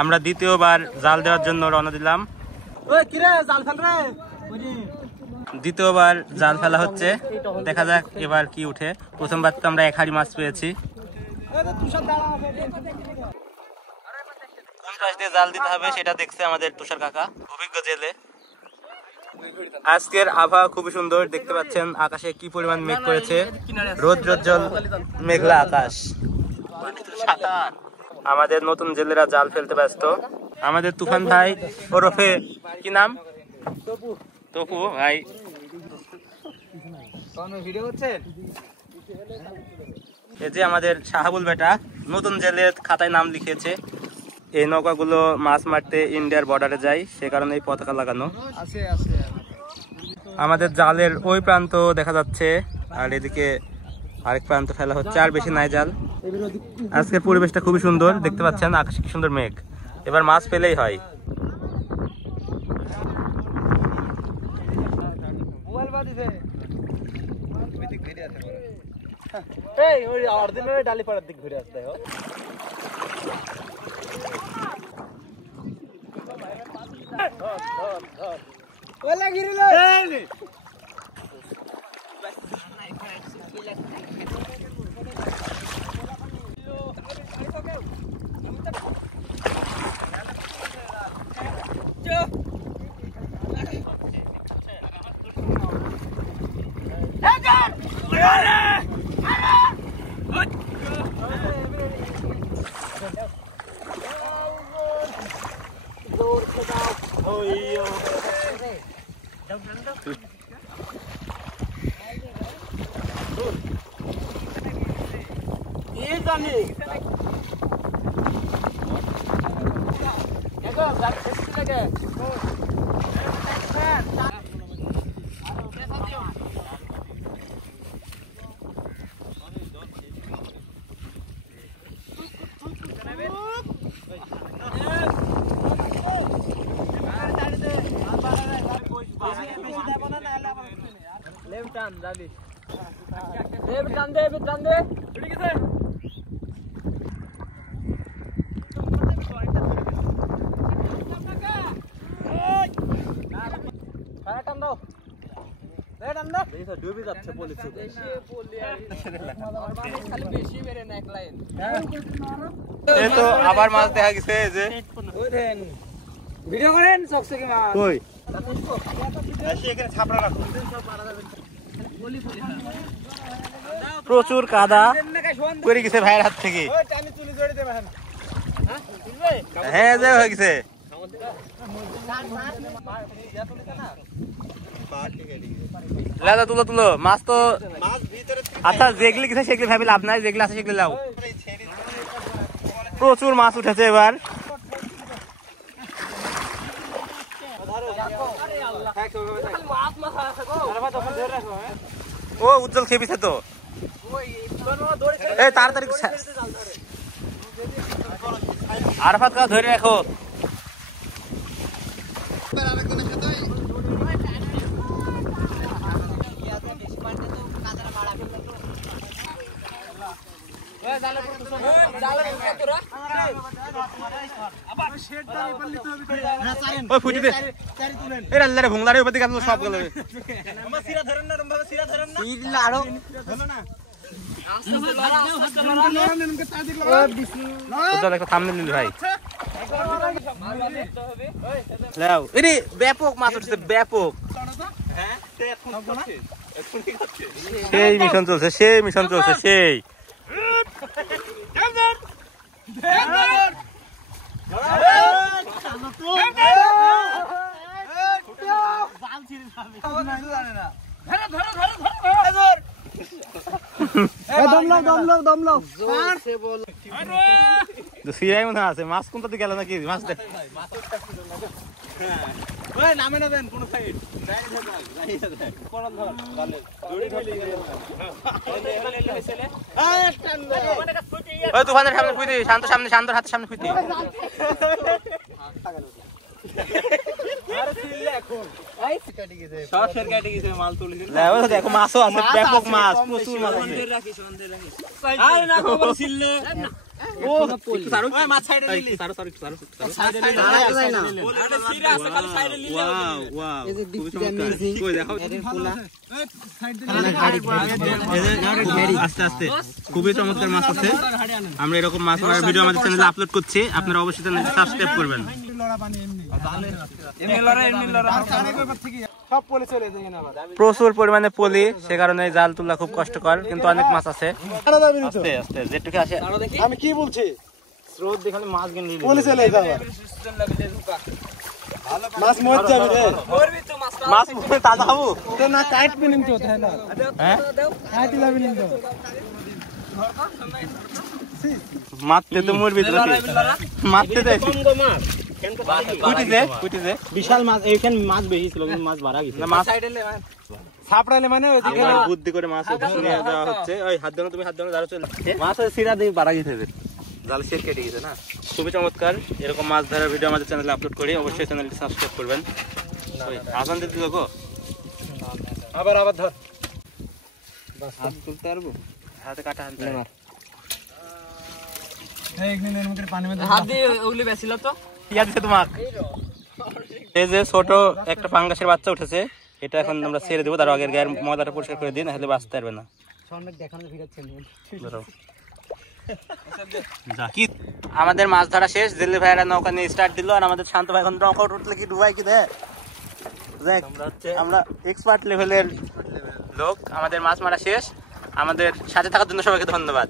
আমরা দ্বিতীয়বার জাল দেওয়ার জন্য রওনা দিলাম। দ্বিতীয়বার জাল ফেলা হচ্ছে, দেখা যাক এবার কি উঠে। প্রথমবার তো আমরা 1 হাঁড়ি মাছ পেয়েছি। জাল দিতে হবে সেটা দেখছে আমাদের তুষার কাকা, অভিজ্ঞ জেলে। আজকের আবহাওয়া খুবই সুন্দর, দেখতে পাচ্ছেন আকাশে কি পরিমাণ মেঘ করেছে, রৌদ্রোজ্জ্বল মেঘলা আকাশ। আমাদের নতুন জেলেরা জাল ফেলতে ব্যস্ত। আমাদের তুফান ভাই ওরফে কি নাম, তপু ভাই। এই যে আমাদের শাহাবুল বেটা নতুন জেলের খাতায় নাম লিখেছে। এই নৌকাগুলো মাছ মারতে ইন্ডিয়ার বর্ডারে যায়, সে কারণে এই পতাকা লাগানো। আমাদের জালের ওই প্রান্ত দেখা যাচ্ছে, আর এদিকে আরেক প্রান্ত ফেলা হচ্ছে, আর বেশি নাই জাল। আজকের পরিবেশটা খুবই সুন্দর, দেখতে পাচ্ছেন আকাশে কি সুন্দর মেঘ। এবার মাছ পেলেই হয়। ডালি পাড়ার দিক ঘুরে আসতে আবার মাছ দেখা গেছে। যে ভিডিও করেন চকচকে মাছ কই প্রচুর কাদা করে গেছে ভাইয়ের হাত থেকে। হ্যাঁ যে হয়ে গেছে। লাদা তুলো তুলো মাছ তো। আচ্ছা যেগুলি গেছে সেগুলি ভাবি লাভ নাই, যেগুলি আছে সেগুলি লাও। প্রচুর মাছ উঠেছে এবার। ও উজ্জ্বল খেপিছে তো, তাড়াতাড়ি আরফাত কা ধরে রাখো। ভুংলারে উপর দিকে সব গেল। ভাই ব্যাপক মাছ উঠছে, ব্যাপক। সেই মিশন চলছে, সেই মিশন চলছে, সেই সিরাই মনে আছে। মাছ কোনটাতে গেল নাকি মাছ নামে না দেন কোন সাইড তুফানের সামনে ফুইতি, শান্ত সামনে, শান্তর হাতের সামনে ফুইতি। দেখো মাছও আছে, ব্যাপক মাছ, প্রচুর মাছ আছে। আস্তে আস্তে খুবই চমৎকার মাছ আছে। আমরা এরকম মাছ মারার ভিডিও আমাদের চ্যানেলে আপলোড করছি, আপনারা অবশ্যই চ্যানেলটি সাবস্ক্রাইব করবেন। প্রচুর পরিমাণে পলি, সে কারণে জাল তোলা খুব কষ্টকর, কিন্তু অনেক মাছ আছে। আস্তে আস্তে যেটুকু আসে। আমি কি বলছি, স্রোত দেখালে মাছ গেলে পলি চলে যাবে, মাছ মর যাবে রে, মাছ তাজা খাবো তো না কাটবি নিম তো তাই না, হ্যাঁ কাটি যাবে নিম তো, মারতে তো মরবি তো, মারতে তো কুটিছে বিশাল মাছ, এইখানে মাছ বেশি ছিল কিন্তু মাছ বাড়া গেছে, মাছ ছাপড়ালে মানে ওইদিকে বুদ্ধি করে মাছ নিয়ে যাওয়া হচ্ছে। ওই হাত ধরো, তুমি হাত ধরো, দাঁড়ো চলে মাছ সিরা দিয়ে বাড়া গেছে, জাল শেষ কেটে গেছে না। খুবই চমৎকার, এরকম মাছ ধরার ভিডিও আমাদের চ্যানেলে আপলোড করি, অবশ্যই চ্যানেলটি সাবস্ক্রাইব করবেন। আজান দিতে দেখো, আবার ধর, হাত তুলতে পারবো, হাতে কাটা আনতে এই যে ছোট একটা পাঙ্গাসের বাচ্চা উঠেছে, এটা এখন আমরা ছেড়ে দেবো, তার আগের গায়ের ময়দাটা পরিষ্কার করে দিই, নাহলে বাঁচতে পারবে না। আমাদের মাছ ধরা শেষ, দিল্লি ভাইয়েরা নৌকা নিয়ে স্টার্ট দিল, আর আমাদের শান্ত ভাই এখন নৌকা উঠলে কি ডুবাই কি দেয়, আমরা এক্সপার্ট লেভেলের লোক। আমাদের মাছ মারা শেষ, আমাদের সাথে থাকার জন্য সবাইকে ধন্যবাদ।